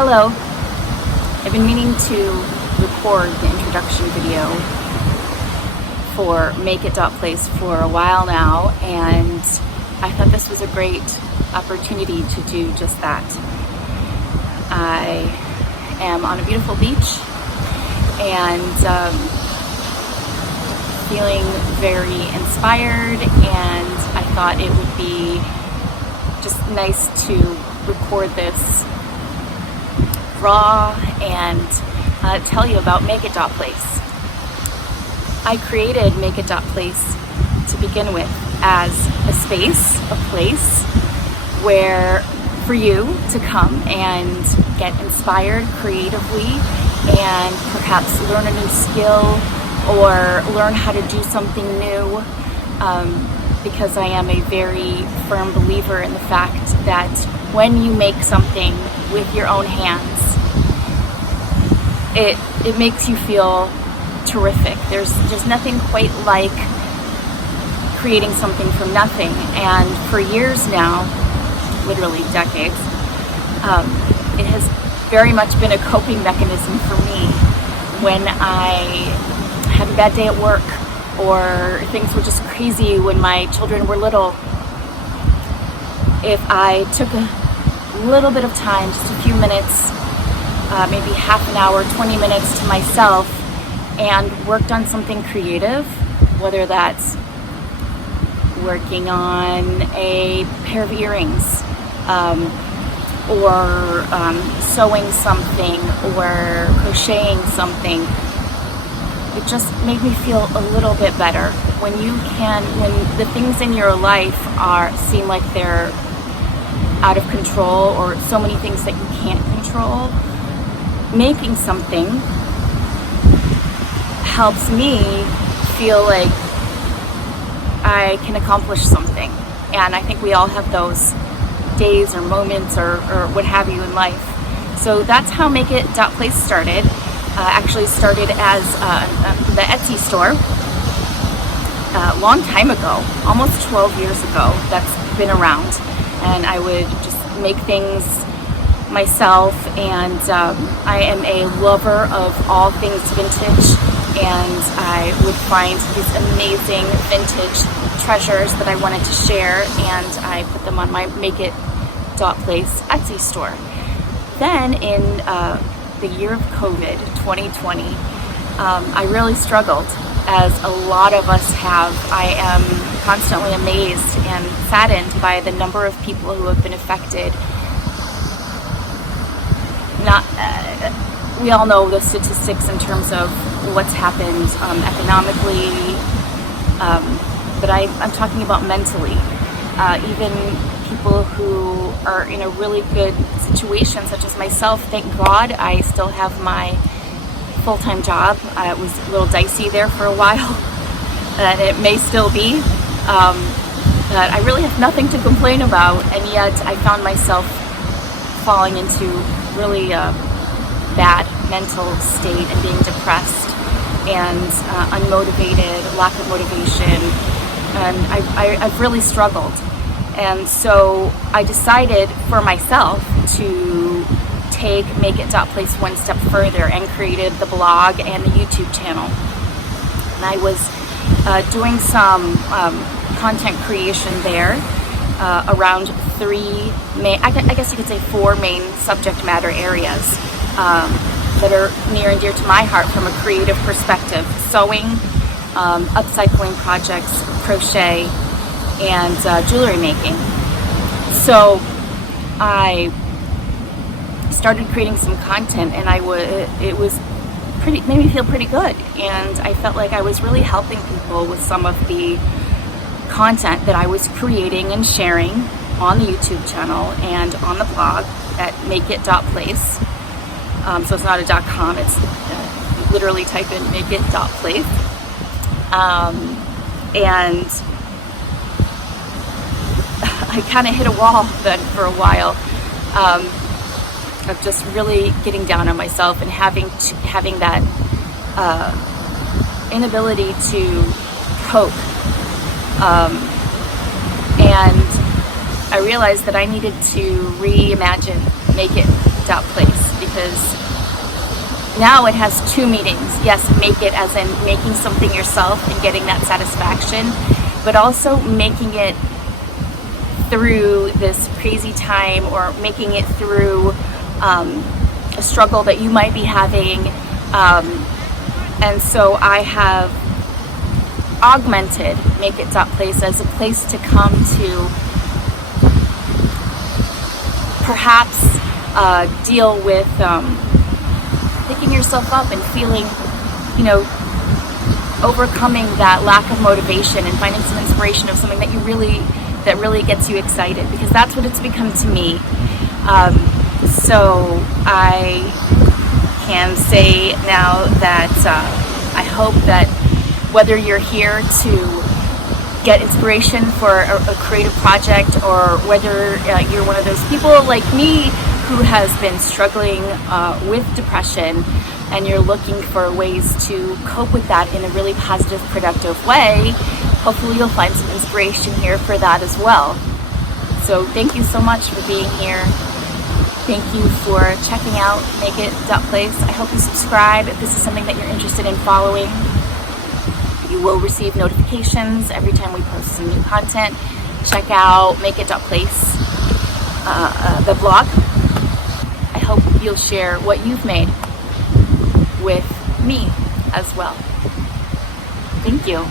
Hello. I've been meaning to record the introduction video for Make-It.Place for a while now, and I thought this was a great opportunity to do just that. I am on a beautiful beach and feeling very inspired, and I thought it would be just nice to record this raw and tell you about Make-It.Place. I created Make-It.Place to begin with as a space, a place where for you to come and get inspired creatively and perhaps learn a new skill or learn how to do something new, because I am a very firm believer in the fact that when you make something with your own hands, it makes you feel terrific. There's nothing quite like creating something from nothing. And for years now, literally decades, it has very much been a coping mechanism for me when I had a bad day at work or things were just crazy when my children were little. If I took a little bit of time, just a few minutes, maybe half an hour, 20 minutes to myself, and worked on something creative, whether that's working on a pair of earrings, or sewing something, or crocheting something, it just made me feel a little bit better. When the things in your life seem like they're out of control, or so many things that you can't control, making something helps me feel like I can accomplish something. And I think we all have those days or moments or what have you in life. So that's how Make-It.Place started. Actually started as the Etsy store a long time ago, almost 12 years ago. That's been around. And I would just make things myself, and I am a lover of all things vintage, and I would find these amazing vintage treasures that I wanted to share, and I put them on my Make-It.Place Etsy store. Then in the year of COVID, 2020, I really struggled, as a lot of us have. I am constantly amazed and saddened by the number of people who have been affected. We all know the statistics in terms of what's happened economically, but I'm talking about mentally. Even people who are in a really good situation, such as myself, thank God I still have my full-time job. It was a little dicey there for a while, and it may still be. But I really have nothing to complain about, and yet I found myself falling into really bad mental state and being depressed and unmotivated, lack of motivation, and I've really struggled. And so I decided for myself to take Make-It.Place one step further and created the blog and the YouTube channel. And I was doing some content creation there around I guess you could say four main subject matter areas that are near and dear to my heart from a creative perspective: sewing, upcycling projects, crochet, and jewelry making. So I started creating some content, and it made me feel pretty good, and I felt like I was really helping people with some of the content that I was creating and sharing on the YouTube channel and on the blog at Make-It.Place. So it's not a .com, it's literally type in Make-It.Place. And I kind of hit a wall then for a while of just really getting down on myself and having that inability to cope. And I realized that I needed to reimagine Make It that place, because now it has two meanings. Yes, make it as in making something yourself and getting that satisfaction, but also making it through this crazy time, or making it through a struggle that you might be having. And so I have augmented Make It That Place as a place to come to perhaps deal with picking yourself up and feeling, overcoming that lack of motivation and finding some inspiration of something that really gets you excited, because that's what it's become to me. So I can say now that I hope that whether you're here to get inspiration for a creative project, or whether you're one of those people like me who has been struggling with depression, and you're looking for ways to cope with that in a really positive, productive way, hopefully you'll find some inspiration here for that as well. So thank you so much for being here. Thank you for checking out Make It That Place. I hope you subscribe if this is something that you're interested in following. You will receive notifications every time we post some new content. Check out Make It That Place, the blog. I hope you'll share what you've made with me as well. Thank you.